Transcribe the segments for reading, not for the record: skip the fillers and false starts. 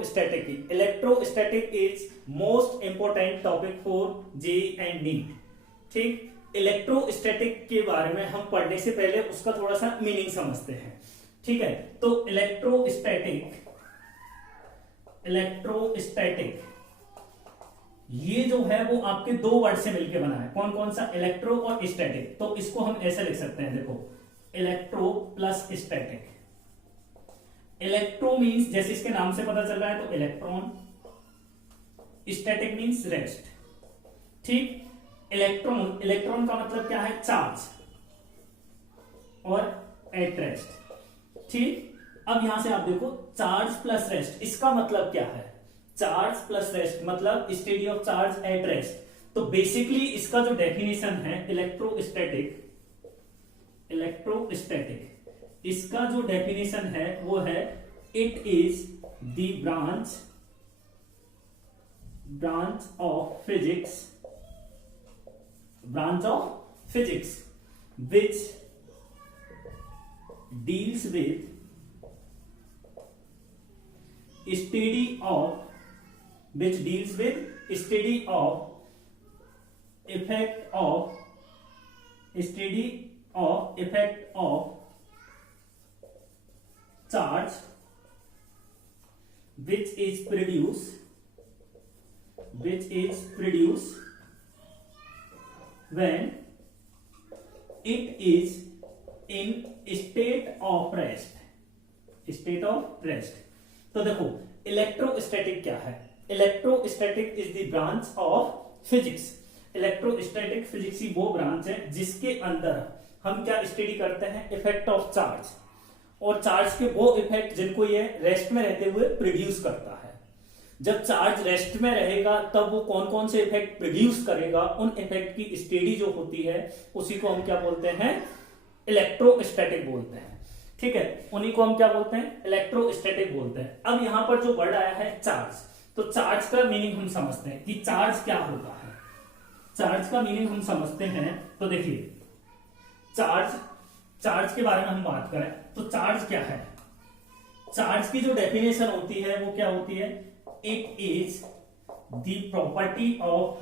Electrostatic की। Electrostatic is most important topic for JEE and NEET. ठीक, electrostatic के बारे में हम पढ़ने से पहले उसका थोड़ा सा मीनिंग समझते हैं। ठीक है, तो इलेक्ट्रोस्टैटिक ये जो है वो आपके दो वर्ड से मिलकर बना है। कौन कौन सा? इलेक्ट्रो और स्टैटिक। तो इसको हम ऐसे लिख सकते हैं, देखो, electro plus static. Electro means जैसे इसके नाम से पता चल रहा है तो इलेक्ट्रॉन, स्टैटिक मींस रेस्ट। ठीक, इलेक्ट्रॉन का मतलब क्या है? चार्ज और एट रेस्ट। ठीक, अब यहां से आप देखो, चार्ज प्लस रेस्ट, इसका मतलब क्या है? चार्ज प्लस रेस्ट मतलब steady of charge at rest. तो बेसिकली इसका जो डेफिनेशन है इलेक्ट्रोस्टैटिक, इसका जो डेफिनेशन है वो है it is the branch of physics which deals with study effect of charge which is produced when it is in state of rest। तो देखो, इलेक्ट्रोस्टैटिक क्या है? Electrostatic is the branch of physics. Electrostatic physics की वो branch है जिसके अंदर हम क्या स्टडी करते हैं? इफेक्ट ऑफ चार्ज, और चार्ज के वो इफेक्ट जिनको ये रेस्ट में रहते हुए प्रोड्यूस करता है। जब चार्ज रेस्ट में रहेगा तब वो कौन कौन से इफेक्ट प्रोड्यूस करेगा, उन इफेक्ट की स्टडी जो होती है उसी को हम क्या बोलते हैं? इलेक्ट्रोस्टैटिक बोलते हैं। ठीक है, उन्हीं को हम क्या बोलते हैं? इलेक्ट्रोस्टैटिक बोलते हैं। अब यहां पर जो वर्ड आया है चार्ज, तो चार्ज का मीनिंग हम समझते हैं कि चार्ज क्या होता है। चार्ज का मीनिंग हम समझते हैं, तो देखिए, चार्ज के बारे में हम बात करें तो चार्ज क्या है? चार्ज की जो डेफिनेशन होती है वो क्या होती है? It is the property of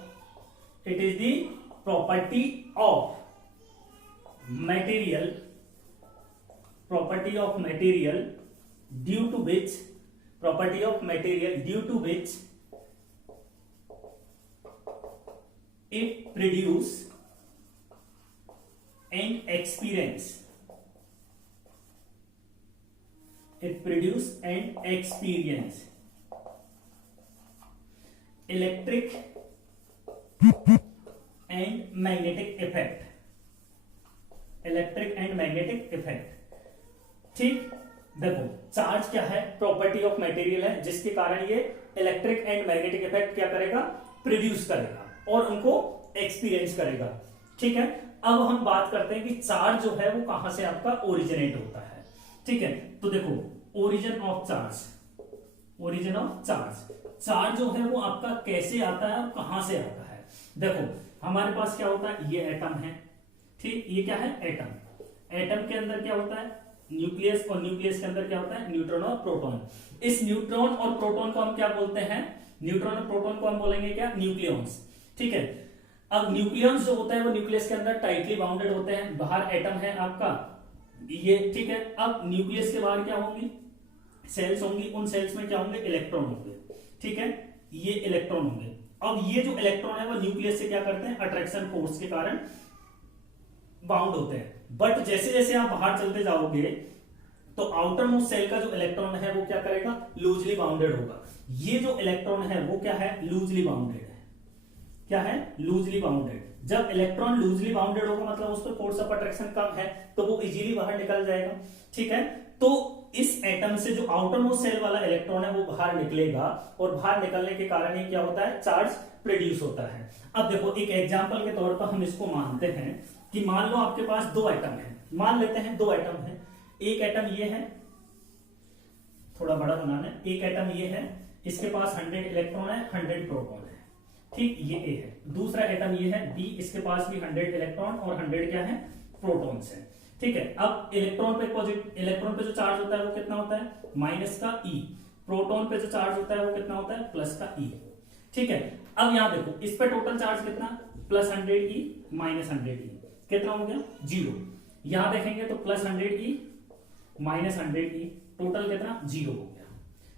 material due to which it produce and experience electric and magnetic effect। ठीक, देखो, चार्ज क्या है? प्रॉपर्टी ऑफ मटेरियल है जिसके कारण ये इलेक्ट्रिक एंड मैग्नेटिक इफेक्ट क्या करेगा? प्रोड्यूस करेगा और उनको एक्सपीरियंस करेगा। ठीक है, अब हम बात करते हैं कि चार्ज जो है वो कहां से आपका ओरिजिनेट होता है। ठीक है, तो देखो, ओरिजिन ऑफ चार्ज जो है वो आपका कैसे आता है और कहां से आता है? देखो, हमारे पास क्या होता है? ये एटम है। ठीक, ये क्या है? एटम के अंदर क्या होता है? न्यूक्लियस, और न्यूक्लियस के अंदर क्या होता है? न्यूट्रॉन और प्रोटॉन। इस न्यूट्रॉन और प्रोटॉन को हम क्या बोलते हैं? न्यूट्रॉन और प्रोटॉन को हम बोलेंगे क्या? न्यूक्लियॉन्स। ठीक है, अब न्यूक्लियॉन्स जो होता है वो न्यूक्लियस के अंदर टाइटली बाउंडेड होते हैं। बाहर एटम है आपका ये। ठीक है, अब न्यूक्लियस के बाहर क्या होंगी? सेल्स होंगी। उन सेल्स में क्या होंगे? इलेक्ट्रॉन होंगे। ठीक है, ये इलेक्ट्रॉन होंगे। अब ये जो इलेक्ट्रॉन है वो न्यूक्लियस से क्या करते हैं? अट्रैक्शन फोर्स के कारण बाउंड होते हैं। बट जैसे जैसे आप बाहर चलते जाओगे तो आउटर मोस्ट सेल का जो इलेक्ट्रॉन है वो क्या करेगा? लूजली बाउंडेड होगा। ये जो इलेक्ट्रॉन है वो क्या है? लूजली बाउंडेड है। क्या है? Loosely bounded. जब इलेक्ट्रॉन लूजली बाउंडेड होगा मतलब उस पर फोर्स ऑफ अट्रैक्शन कम है तो वो इजीली बाहर निकल जाएगा। ठीक है, तो इस एटम से जो आउटर मोस्ट सेल वाला इलेक्ट्रॉन है वो बाहर निकलेगा, और बाहर निकलने के कारण ही क्या होता है? चार्ज प्रोड्यूस होता है। अब देखो, एक एग्जांपल के तौर पर हम इसको मानते हैं कि मान लो आपके पास दो एटम है। मान लेते हैं दो एटम है। एक एटम ये है, थोड़ा बड़ा बनाना है। एक एटम ये है, इसके पास 100 इलेक्ट्रॉन है, 100 प्रोटॉन है। ठीक, ये ए है। दूसरा एटम ये है बी, इसके पास भी 100 इलेक्ट्रॉन और 100 क्या है? प्रोटॉन्स है। ठीक है, अब इलेक्ट्रॉन पे जो चार्ज होता है वो कितना होता है? माइनस का ई। प्रोटॉन पे जो चार्ज होता है वो कितना होता है, प्लस का ई। ठीक है, अब यहां देखो इस पे टोटल चार्ज कितना, प्लस 100 ई माइनस 100 ई, कितना हो गया 0। यहां देखेंगे तो प्लस 100 ई माइनस 100 ई, टोटल कितना 0 हो गया।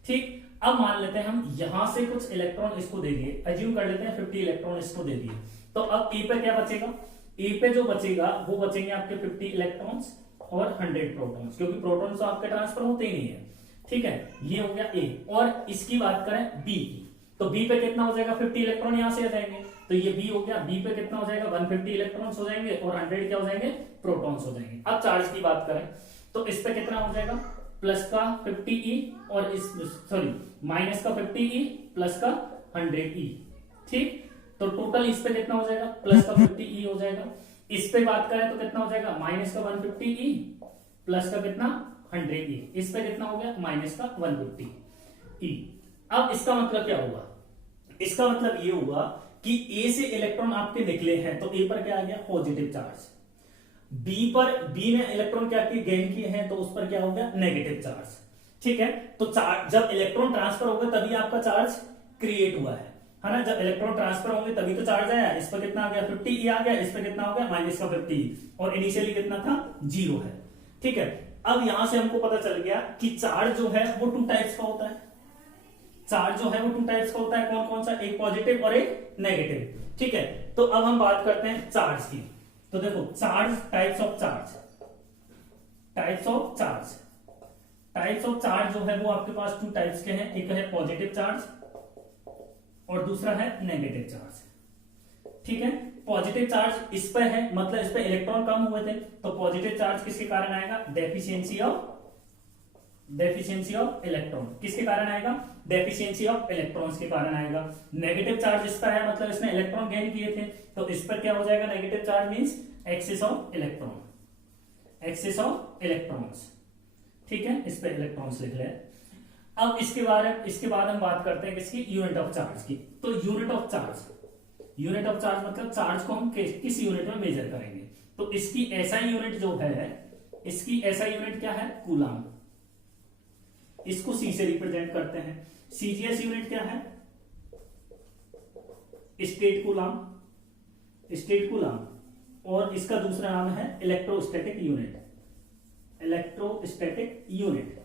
ठीक, अब मान लेते हैं हम यहां से कुछ इलेक्ट्रॉन इसको दे दिए, अज्यूम कर लेते हैं 50 इलेक्ट्रॉन इसको दे दिए, तो अब ए पे क्या बचेगा, ए पे जो बचेगा वो बचेंगे आपके 50 इलेक्ट्रॉन्स और 100 प्रोटॉन्स, क्योंकि प्रोटॉन्स तो आपके ट्रांसफर होते ही नहीं है। ठीक है, ये हो गया ए। और इसकी बात करें बी की, तो बी पे कितना हो जाएगा, 50 इलेक्ट्रॉन यहां से आ जाएंगे, तो ये बी हो गया, बी पे कितना हो जाएगा 150 इलेक्ट्रॉन्स हो जाएंगे और 100 क्या हो जाएंगे, प्रोटॉन्स हो जाएंगे। अब चार्ज की बात करें तो इस पे कितना हो जाएगा, प्लस का 50 ई और इस सॉरी माइनस का 50 ई प्लस का 100 ई। ठीक, तो टोटल इस पे कितना हो जाएगा, प्लस का 50 ई हो जाएगा। इस पे बात करें तो कितना हो जाएगा, माइनस का 150 ई प्लस का कितना 100 ई, इस पे कितना हो गया, माइनस का 150 ई। अब इसका मतलब क्या हुआ, इसका मतलब ये हुआ कि ए से इलेक्ट्रॉन आपके निकले हैं तो ए पर क्या आ गया, पॉजिटिव चार्ज। बी ने इलेक्ट्रॉन क्या किए, गेन किए हैं, तो उस पर क्या हो गया, नेगेटिव चार्ज। ठीक है, तो चार्ज जब इलेक्ट्रॉन ट्रांसफर होगा तभी आपका चार्ज क्रिएट हुआ है ना, जब इलेक्ट्रॉन ट्रांसफर होंगे तभी तो चार्ज आया। इस पर कितना आ गया, 50 ई आ गया, इस पर कितना हो गया, माइनस का 50 और इनिशियली कितना था, 0 है। ठीक है, अब यहां से हमको पता चल गया कि चार्ज जो है वो 2 टाइप्स का होता है, चार्ज जो है वो 2 टाइप्स का होता है, कौन कौन सा, एक पॉजिटिव और एक नेगेटिव। ठीक है, तो अब हम बात करते हैं चार्ज की। तो देखो charge, types of charge, types of charge, types of charge जो है वो आपके पास 2 टाइप्स के हैं, एक है पॉजिटिव चार्ज और दूसरा है नेगेटिव चार्ज। ठीक है, पॉजिटिव चार्ज इस पे है, मतलब इस पे इलेक्ट्रॉन कम हुए थे, तो पॉजिटिव चार्ज किसके कारण आएगा, डेफिशिएंसी ऑफ इलेक्ट्रॉन, किसके कारण आएगा, डेफिशिएंसी ऑफ इलेक्ट्रॉन्स के कारण आएगा। नेगेटिव चार्ज इस पर है, मतलब इसने इलेक्ट्रॉन गेन किए थे, तो इस पर क्या हो जाएगा, negative charge means excess of electron, excess of electrons. ठीक है, इस पर इलेक्ट्रॉन्स लिख ले। अब इसके बाद हम बात करते हैं किसकी, यूनिट ऑफ चार्ज की। तो unit of charge, unit of charge मतलब चार्ज को हम किस यूनिट में मेजर करेंगे, तो इसकी एसआई यूनिट जो है, इसकी एसआई यूनिट क्या है, कूलाम, इसको सी से रिप्रेजेंट करते हैं। सीजीएस यूनिट क्या है, स्टेट कूलाम, स्टेट कूलाम, और इसका दूसरा नाम है इलेक्ट्रोस्टैटिक यूनिट, इलेक्ट्रोस्टैटिक यूनिट,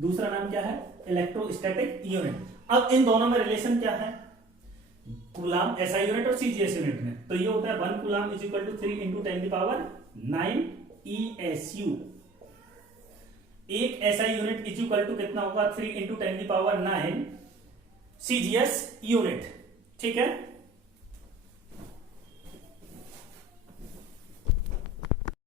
दूसरा नाम क्या है, इलेक्ट्रोस्टैटिक यूनिट। अब इन दोनों में रिलेशन क्या है, कूलाम एसआई यूनिट और सीजीएस यूनिट में, तो ये होता है 1 coulomb is equal to 3 into 10⁹ ESU। एक SI unit is equal to कितना होगा, 3 इंटू 10⁹ CGS यूनिट। ठीक है,